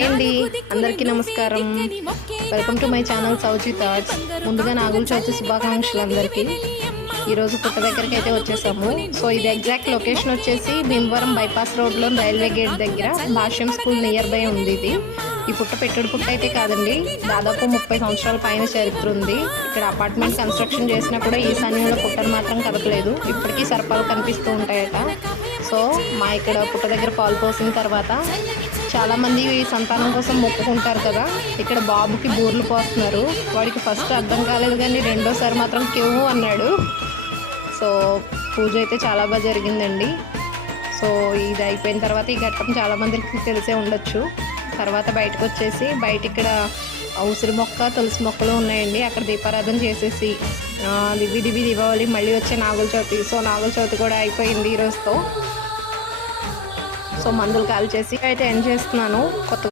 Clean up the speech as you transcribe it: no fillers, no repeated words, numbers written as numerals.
Hi అండి, అందరికీ నమస్కారం. Welcome to my channel Sowji thoughts. ముందుగా నాగుల చవితి శుభాకాంక్షలు అందరికీ. ఈరోజు పుట్ట దగ్గరికి అయితే వచ్చేసాము. సో ఇది ఎగ్జాక్ట్ లొకేషన్ వచ్చేసి భీమవరం బైపాస్ రోడ్లో రైల్వే గేట్ దగ్గర భాష్యం స్కూల్ నియర్ బై ఉంది. ఈ పుట్ట పెట్టుడు పుట్ట అయితే కాదండి, దాదాపు 30 సంవత్సరాల పైన చరిత్ర ఉంది. ఇక్కడ అపార్ట్మెంట్ కన్స్ట్రక్షన్ చేసినా కూడా ఈశాన్యంలో పుట్టను మాత్రం కదపలేదు. ఇప్పటికీ సర్పాలు కనిపిస్తూ ఉంటాయట. సో మా ఇక్కడ పుట్ట దగ్గర పాలు పోసిన తర్వాత చాలామంది సంతానం కోసం మొక్కుకుంటారు కదా, ఇక్కడ బాబుకి బూర్లు పోస్తున్నారు. వాడికి ఫస్ట్ అర్థం కాలేదు కానీ రెండోసారి మాత్రం క్యూ అన్నాడు. సో పూజ అయితే చాలా బాగా జరిగిందండి. సో ఇది అయిపోయిన తర్వాత ఈ ఘట్టం చాలామందికి తెలిసే ఉండొచ్చు. తర్వాత బయటకు వచ్చేసి బయట ఇక్కడ ఉసిరి మొక్క తులసి మొక్కలు ఉన్నాయండి. అక్కడ దీపారాధన చేసేసి దివి దీపావళి మళ్ళీ వచ్చే నాగుల చవితి. సో నాగుల చవితి కూడా అయిపోయింది ఈరోజుతో. సో మందులు కాల్ చేసి అయితే ఎండ్ చేస్తున్నాను. కొత్త